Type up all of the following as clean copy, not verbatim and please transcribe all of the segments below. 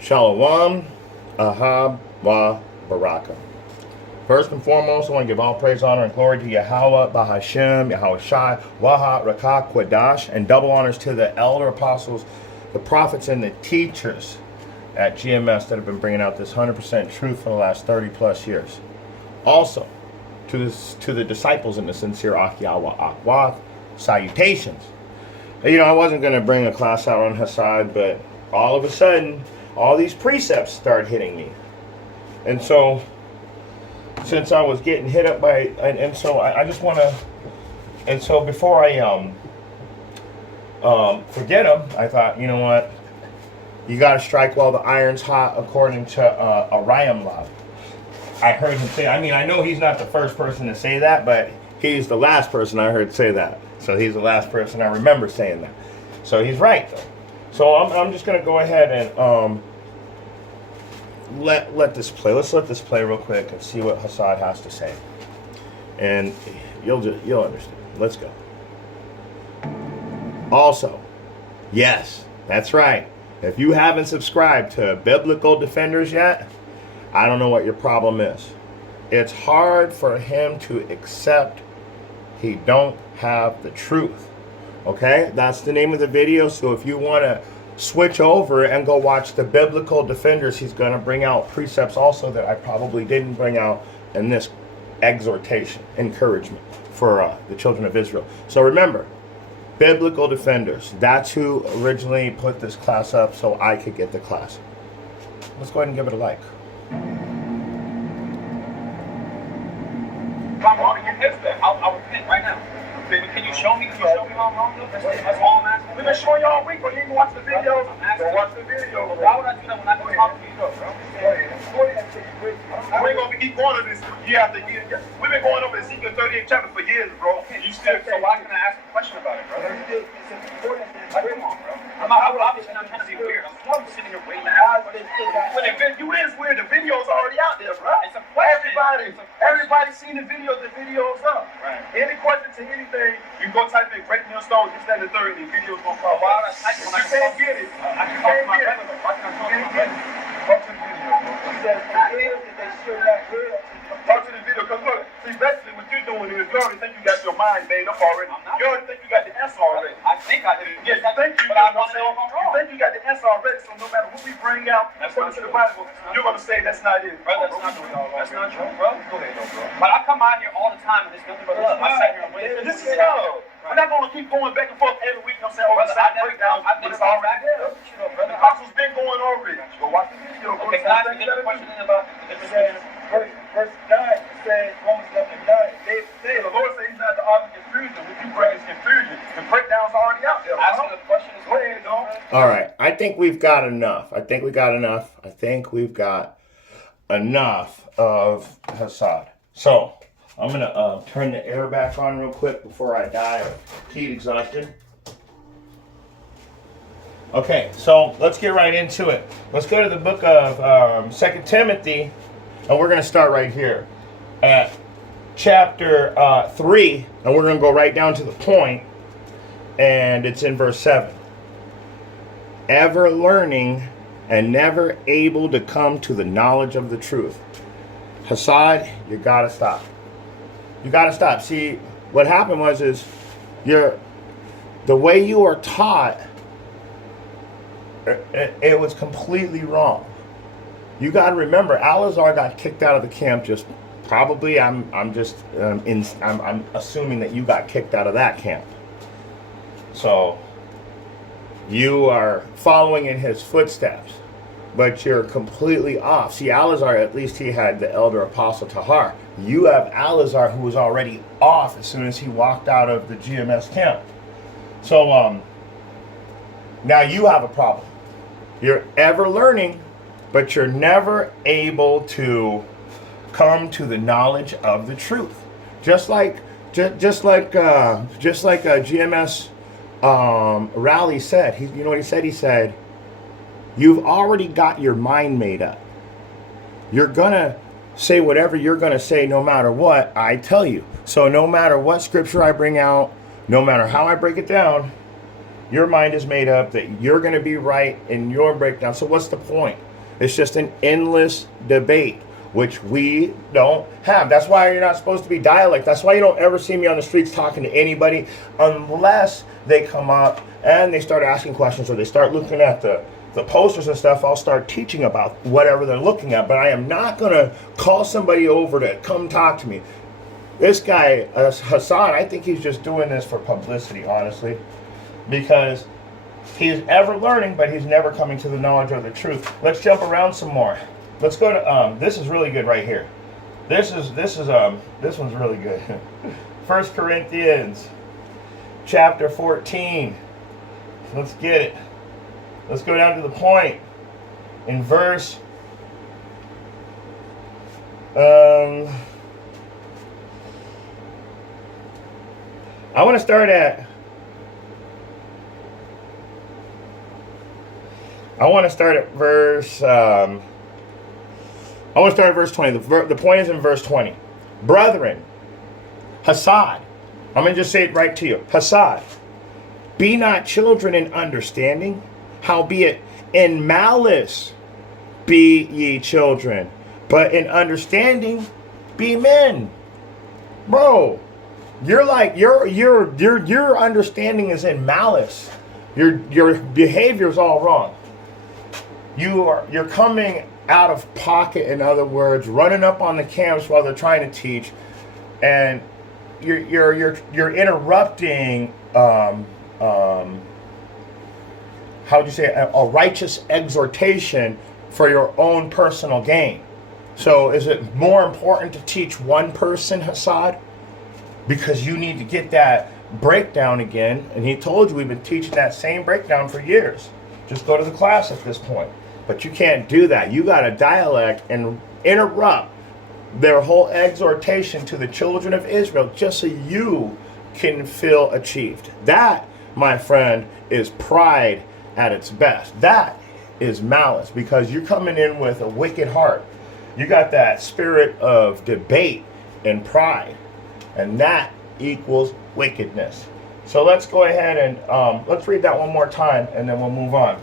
Shalom, Ahab, Wa, Baraka. First and foremost, I want to give all praise, honor, and glory to Yahweh, Bahashem, Yahweh Shai, Waha, Rakah, Quadash, and double honors to the elder apostles, the prophets, and the teachers at GMS that have been bringing out this 100% truth for the last 30 plus years. Also, to the disciples in the sincere Akyawa Akwath, salutations. You know, I wasn't going to bring a class out on Hassad, but all of a sudden, all these precepts start hitting me. And so, since I was getting hit up by, and so I just want to, and so before I forget them, I thought, you know what, you got to strike while the iron's hot, according to Ariam Lab. I heard him say, I mean, I know he's not the first person to say that, but he's the last person I heard say that. So he's the last person I remember saying that. So he's right, though. So I'm just going to go ahead and let this play. Let's let this play real quick and see what Hassad has to say. And you'll understand. Let's go. Also, yes, that's right. If you haven't subscribed to Biblical Defenders yet, I don't know what your problem is. It's hard for him to accept he don't have the truth. Okay? That's the name of the video. So if you want to switch over and go watch the Biblical Defenders, he's going to bring out precepts also that I probably didn't bring out in this exhortation, encouragement for the children of Israel. So remember, Biblical Defenders. That's who originally put this class up so I could get the class. Let's go ahead and give it a like. I'm wrong in his bed. I'll repent right now. Can you show me? Can you show me how I'm wrong? That's all I'm asking. We've been showing you all week, but you didn't watch the video. Go watch the video. Why would I do that when I can talk to you, bro? We ain't gonna keep going on this year after year. We've been going over Ezekiel 38 chapter for years, bro. You still, so why can I ask a question about it, bro? Come on, bro. I'm obviously not trying to be weird. I'm sitting here waiting to ask. When you is weird, the video's already out there, bro. It's a question. Everybody's seen the videos. The video's up. Right. Any question to anything, you go type in break millstones, this, that, and the third, and the video's gonna pop up. Why would I type it when I can't get it? I can talk to my brother. Why can I talk to my brother? Talk to the video, bro. Talk to the video, because look, see, basically what you're doing is you already think you got your mind made up already. You already think you got the answer already. I think I did. Yes, you think you do. But I want to know if I'm wrong. You think you got the answer already, so no matter what we bring out, according to the Bible, you're going to say that's not it. Bro, that's not true. That's not true, bro. Go ahead, bro. But I come out here all the time and it's nothing but love. I sat here and waited. This is love. We're not going to keep going back and forth every week. I'm saying, oh, it's not breakdown, but it's already there. The apostles been going over it. Go watch the video. Okay, can I ask you a question about the difference? Verse 9 says, Romans 11:9, the Lord says he's not the author of confusion. What you bring is confusion. The breakdown's already out there. Ask me a question. Go ahead, don't. All right. I think we've got enough. I think we've got enough of Hassad. So I'm going to turn the air back on real quick before I die of heat exhaustion. Okay, so let's get right into it. Let's go to the book of 2 Timothy, and we're going to start right here at chapter 3, and we're going to go right down to the point, and it's in verse 7. Ever learning and never able to come to the knowledge of the truth. Hassad, you got to stop. You got to stop. See, what happened was the way you are taught, it was completely wrong. You got to remember, Alazar got kicked out of the camp just probably. I'm assuming that you got kicked out of that camp. So you are following in his footsteps, but you're completely off. See, Alazar, at least he had the elder apostle Tahar. You have Alazar, who was already off as soon as he walked out of the GMS camp. So now you have a problem. You're ever learning, but you're never able to come to the knowledge of the truth. Just like GMS Raleigh said. You know what he said? He said, you've already got your mind made up. You're gonna say whatever you're gonna say, no matter what I tell you. So no matter what scripture I bring out, no matter how I break it down, your mind is made up that you're going to be right in your breakdown. So what's the point? It's just an endless debate, which we don't have. That's why you're not supposed to be dialect. That's why you don't ever see me on the streets talking to anybody unless they come up and they start asking questions or they start looking at the posters and stuff. I'll start teaching about whatever they're looking at, but I am not going to call somebody over to come talk to me. This guy, Hassad, I think he's just doing this for publicity, honestly, because he's ever learning, but he's never coming to the knowledge of the truth. Let's jump around some more. Let's go to this is really good right here. This one's really good. 1 Corinthians chapter 14. Let's get it. Let's go down to the point in verse I want to start at verse verse 20. The point is in verse 20. Brethren, Hassad, I'm going to just say it right to you. Hassad, be not children in understanding, howbeit in malice be ye children, but in understanding be men. Bro, you're like your understanding is in malice. Your behavior is all wrong. You're coming out of pocket, in other words, running up on the camps while they're trying to teach, and you're interrupting how would you say a righteous exhortation for your own personal gain. So is it more important to teach one person, Hassad? Because you need to get that breakdown again. And he told you we've been teaching that same breakdown for years. Just go to the class at this point. But you can't do that. You got to dialect and interrupt their whole exhortation to the children of Israel just so you can feel achieved. That, my friend, is pride at its best. That is malice, because you're coming in with a wicked heart. You got that spirit of debate and pride, and that equals wickedness. So let's go ahead and let's read that one more time, and then we'll move on.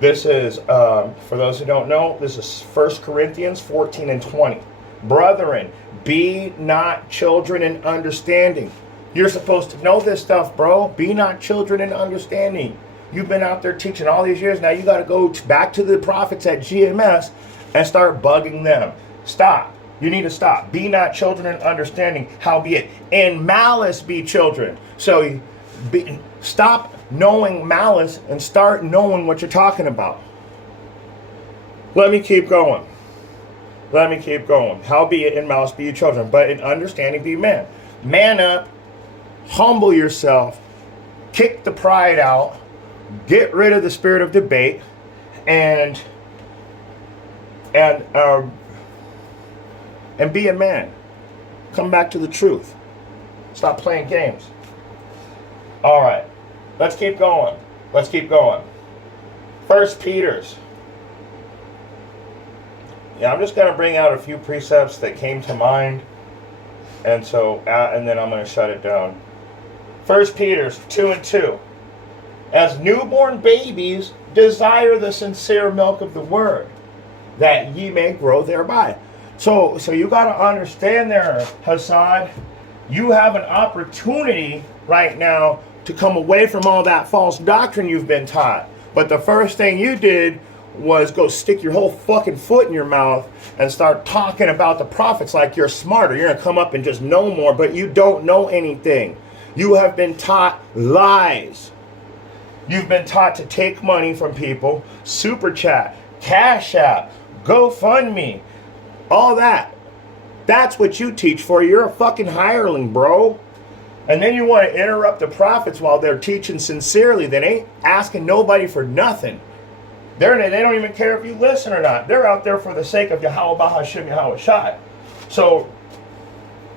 This is, for those who don't know, this is 1 Corinthians 14 and 20. Brethren, be not children in understanding. You're supposed to know this stuff, bro. Be not children in understanding. You've been out there teaching all these years. Now you got to go back to the prophets at GMS and start bugging them. Stop. You need to stop. Be not children in understanding, howbeit in malice be children. So stop knowing malice and start knowing what you're talking about. Let me keep going. Howbeit in malice be ye children, but in understanding be men. Man up, humble yourself, kick the pride out, get rid of the spirit of debate, and be a man. Come back to the truth. Stop playing games. All right. Let's keep going. First Peter's. Yeah, I'm just going to bring out a few precepts that came to mind. And then I'm going to shut it down. First Peter's 2 and 2. As newborn babies, desire the sincere milk of the word, that ye may grow thereby. So you got to understand there, Hassad, you have an opportunity right now to come away from all that false doctrine you've been taught. But the first thing you did was go stick your whole fucking foot in your mouth and start talking about the prophets like you're smarter. You're going to come up and just know more, but you don't know anything. You have been taught lies. You've been taught to take money from people, Super Chat, Cash App, GoFundMe, all that. That's what you teach for. You're a fucking hireling, bro. And then you want to interrupt the prophets while they're teaching sincerely. They ain't asking nobody for nothing. They don't even care if you listen or not. They're out there for the sake of Yahweh Bahashim Yahweh Shai. So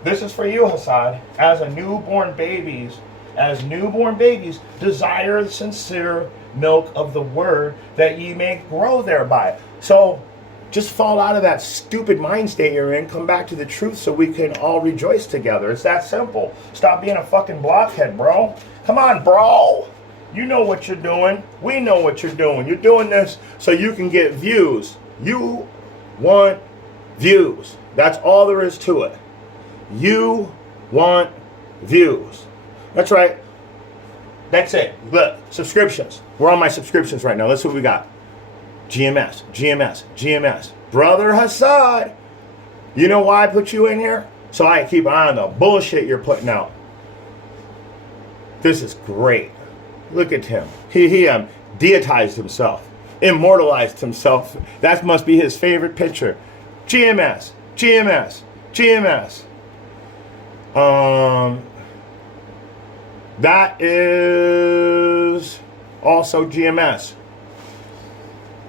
this is for you, Hassad. As newborn babies, desire the sincere milk of the word, that ye may grow thereby. So just fall out of that stupid mind state you're in. Come back to the truth so we can all rejoice together. It's that simple. Stop being a fucking blockhead, bro. Come on, bro. You know what you're doing. We know what you're doing. You're doing this so you can get views. You want views. That's all there is to it. You want views. That's right. That's it. Look, subscriptions. We're on my subscriptions right now. Let's see what we got. GMS, GMS, GMS. Brother Hassad. You know why I put you in here? So I keep an eye on the bullshit you're putting out. This is great. Look at him. He deitized himself. Immortalized himself. That must be his favorite picture. GMS, GMS, GMS. That is also GMS.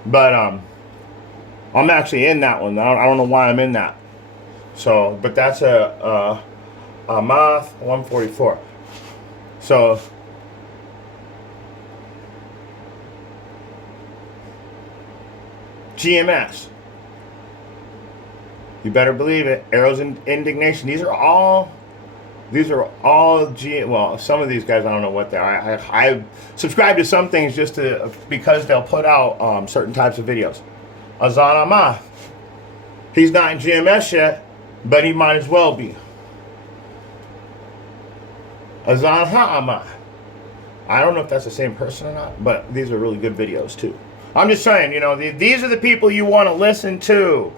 But I'm actually in that one. I don't know why I'm in that. So, but that's a Moth 144. So GMS. You better believe it. Arrows in Indignation. These are all well, some of these guys, I don't know what they are. I subscribe to some things just because they'll put out certain types of videos. Azan Amath. He's not in GMS yet, but he might as well be. Azan Ha'amath. I don't know if that's the same person or not, but these are really good videos too. I'm just saying, you know, these are the people you want to listen to.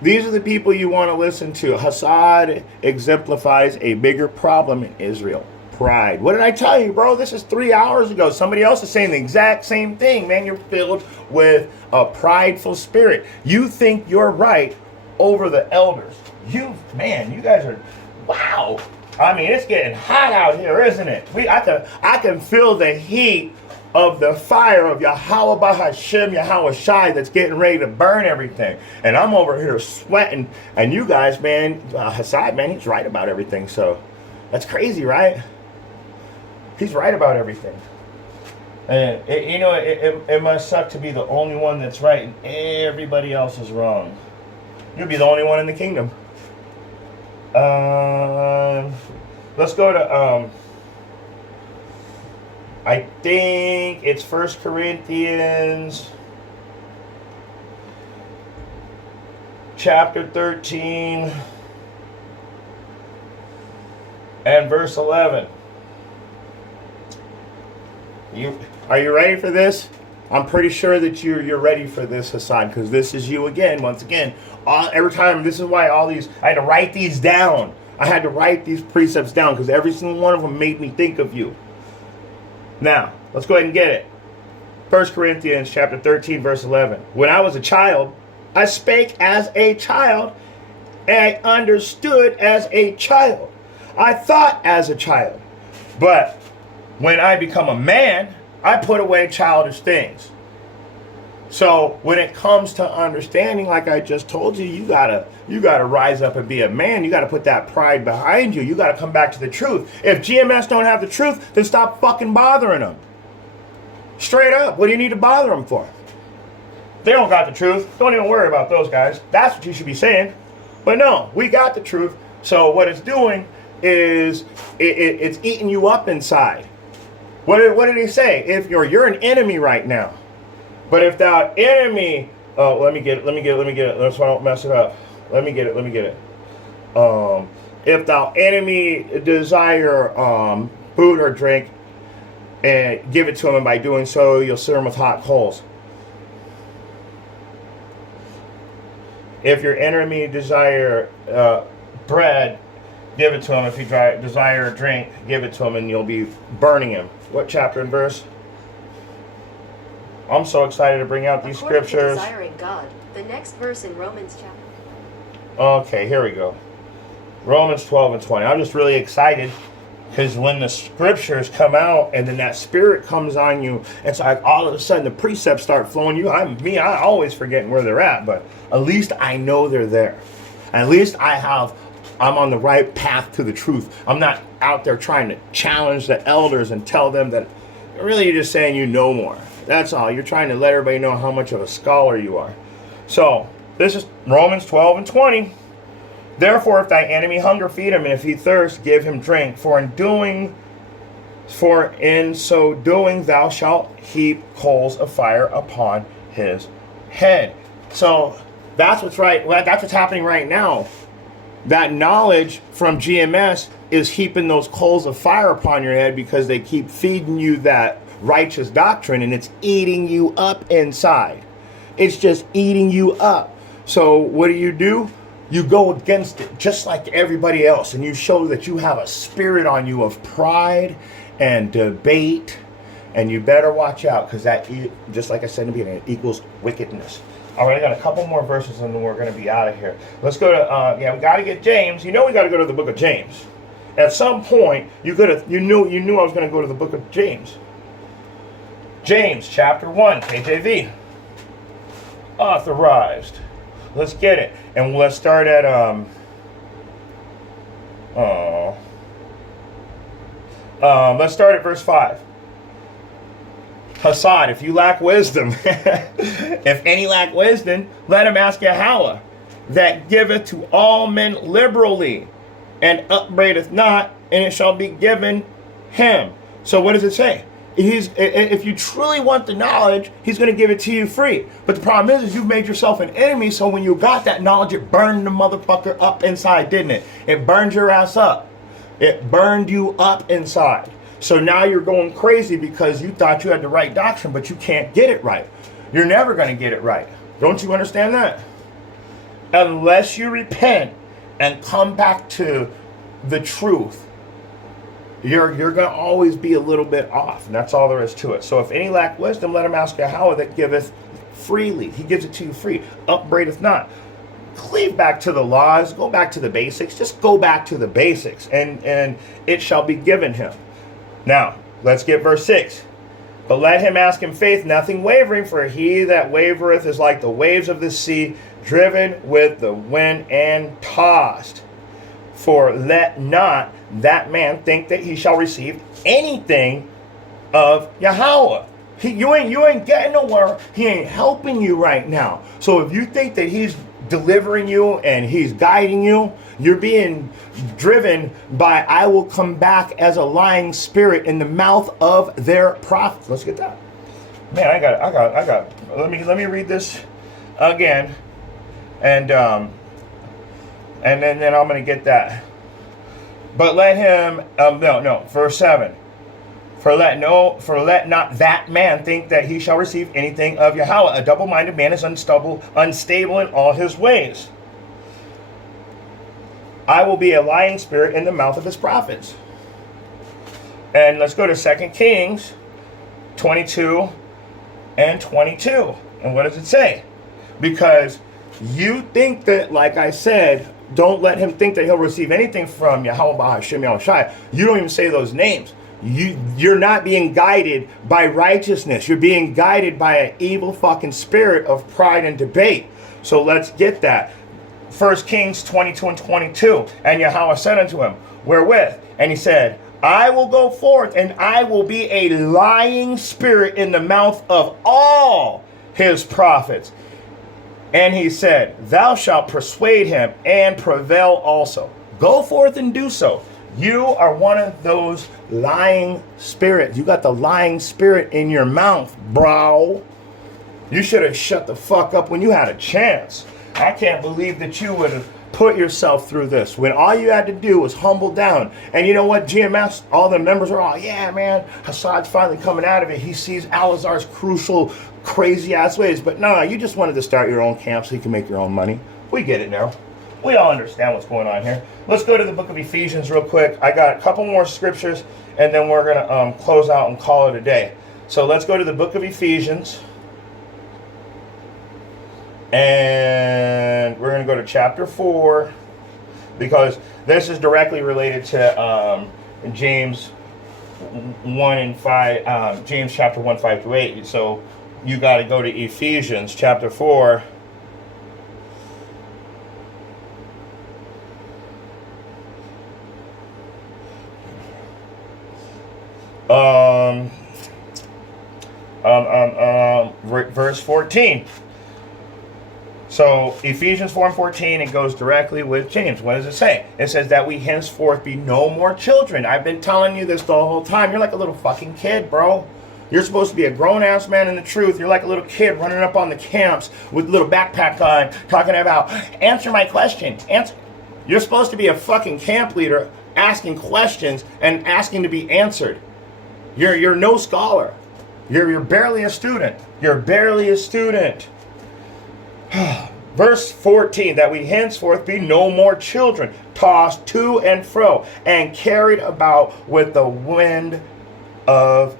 These are the people you want to listen to. Hassad exemplifies a bigger problem in Israel. Pride. What did I tell you, bro? This is 3 hours ago. Somebody else is saying the exact same thing, man. You're filled with a prideful spirit. You think you're right over the elders. You guys are, wow. I mean, it's getting hot out here, isn't it? I can feel the heat of the fire of Yahweh Bahashem, Yahweh Shai that's getting ready to burn everything. And I'm over here sweating. And you guys, man, Hassad, man, he's right about everything. So that's crazy, right? He's right about everything. And, it must suck to be the only one that's right and everybody else is wrong. You'll be the only one in the kingdom. Let's go to... I think it's 1 Corinthians chapter 13 and verse 11. Are you ready for this? I'm pretty sure that you're ready for this, Hassad, because this is you again, once again. Every time, this is why I had to write these down. I had to write these precepts down because every single one of them made me think of you. Now, let's go ahead and get it. 1 Corinthians chapter 13, verse 11. When I was a child, I spake as a child, and I understood as a child. I thought as a child. But when I become a man, I put away childish things. So when it comes to understanding, like I just told you, you gotta rise up and be a man. You gotta put that pride behind you. You gotta come back to the truth. If GMS don't have the truth, then stop fucking bothering them. Straight up, what do you need to bother them for? They don't got the truth. Don't even worry about those guys. That's what you should be saying. But no, we got the truth. So what it's doing is it's eating you up inside. What did he say? If you're an enemy right now. But if thou enemy, let me get it. That's why I don't mess it up. Let me get it. If thou enemy desire food or drink, and give it to him, and by doing so, you'll sear him with hot coals. If your enemy desire bread, give it to him. If he desire a drink, give it to him, and you'll be burning him. What chapter and verse? I'm so excited to bring out these scriptures. Desiring God. The next verse in Romans chapter. Okay, here we go. Romans 12 and 20. I'm just really excited because when the scriptures come out and then that spirit comes on you, it's like all of a sudden the precepts start flowing. I always forgetting where they're at, but at least I know they're there. At least I'm on the right path to the truth. I'm not out there trying to challenge the elders and tell them that really you're just saying you know more. That's all. You're trying to let everybody know how much of a scholar you are. So, this is Romans 12 and 20. Therefore, if thy enemy hunger, feed him, and if he thirst, give him drink. For in doing For in so doing thou shalt heap coals of fire upon his head. So that's what's right. That's what's happening right now. That knowledge from GMS is heaping those coals of fire upon your head because they keep feeding you that righteous doctrine, and it's eating you up inside. It's just eating you up. So what do? You go against it just like everybody else, and you show that you have a spirit on you of pride and debate, and you better watch out, because that, just like I said in the beginning, it equals wickedness. All right, I got a couple more verses and then we're going to be out of here. Let's go to, we got to get James. You know we got to go to the book of James. At some point, you knew I was going to go to the book of James. James, chapter 1, KJV. Authorized. Let's get it. And let's start at, let's start at verse 5. Hassad, if you lack wisdom, if any lack wisdom, let him ask Yahweh, that giveth to all men liberally, and upbraideth not, and it shall be given him. So what does it say? If you truly want the knowledge, he's going to give it to you free. But the problem is you've made yourself an enemy, so when you got that knowledge, it burned the motherfucker up inside, didn't it? It burned your ass up. It burned you up inside. So now you're going crazy because you thought you had the right doctrine, but you can't get it right. You're never going to get it right. Don't you understand that? Unless you repent and come back to the truth, you're going to always be a little bit off. And that's all there is to it. So if any lack wisdom, let him ask Yahweh that giveth freely. He gives it to you free. Upbraideth not. Cleave back to the laws. Go back to the basics. Just go back to the basics. And it shall be given him. Now, let's get verse 6. But let him ask in faith, nothing wavering, for he that wavereth is like the waves of the sea, driven with the wind and tossed. For let not that man think that he shall receive anything of Yahweh. You ain't getting nowhere. He ain't helping you right now. So if you think that he's delivering you and he's guiding you, you're being driven by, I will come back as a lying spirit in the mouth of their prophets. Let's get that. Man, I got. Let me read this again, and then I'm gonna get that. But let him verse 7. For let not that man think that he shall receive anything of Yahweh. A double-minded man is unstable in all his ways. I will be a lying spirit in the mouth of his prophets. And let's go to 2 Kings 22 and 22. And what does it say? Because you think that, like I said, don't let him think that he'll receive anything from Yahweh B'Hashem Yahushai. You don't even say those names. You're not being guided by righteousness. You're being guided by an evil fucking spirit of pride and debate. So let's get that. 1 Kings 22 and 22. And Yahweh said unto him, wherewith? And he said, I will go forth, and I will be a lying spirit in the mouth of all his prophets. And he said, thou shalt persuade him and prevail also. Go forth and do so. You are one of those lying spirits. You got the lying spirit in your mouth, bro. You should have shut the fuck up when you had a chance. I can't believe that you would have put yourself through this when all you had to do was humble down. And you know what? GMS, all the members are all, yeah, man, Hassad's finally coming out of it. He sees Alazar's crucial, crazy ass ways. But no, you just wanted to start your own camp so you can make your own money. We get it now. We all understand what's going on here. Let's go to the book of Ephesians real quick. I got a couple more scriptures, and then we're going to close out and call it a day. So let's go to the book of Ephesians. And we're going to go to chapter 4, because this is directly related to James 1 and 5, James chapter 1, 5 to 8. So you got to go to Ephesians chapter 4. Verse 14. So Ephesians 4:14, it goes directly with James. What does it say? It says that we henceforth be no more children. I've been telling you this the whole time. You're like a little fucking kid, bro. You're supposed to be a grown-ass man in the truth. You're like a little kid running up on the camps with a little backpack on, talking about, answer my question. Answer. You're supposed to be a fucking camp leader asking questions and asking to be answered. You're no scholar. You're barely a student. You're barely a student. Verse 14, that we henceforth be no more children, tossed to and fro, and carried about with the wind of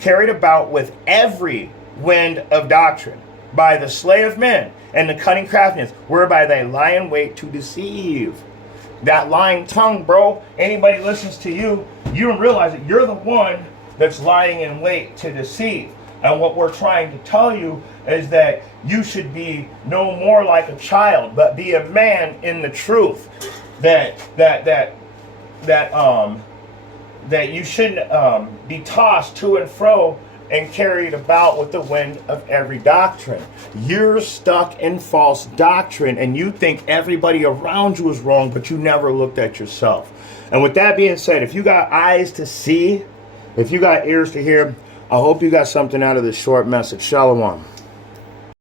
carried about with every wind of doctrine, by the slay of men, and the cunning craftiness, whereby they lie in wait to deceive. That lying tongue, bro, anybody listens to you, you don't realize that you're the one that's lying in wait to deceive. And what we're trying to tell you is that you should be no more like a child, but be a man in the truth. That you shouldn't be tossed to and fro and carried about with the wind of every doctrine. You're stuck in false doctrine, and you think everybody around you is wrong, but you never looked at yourself. And with that being said, if you got eyes to see, if you got ears to hear, I hope you got something out of this short message. Shalom.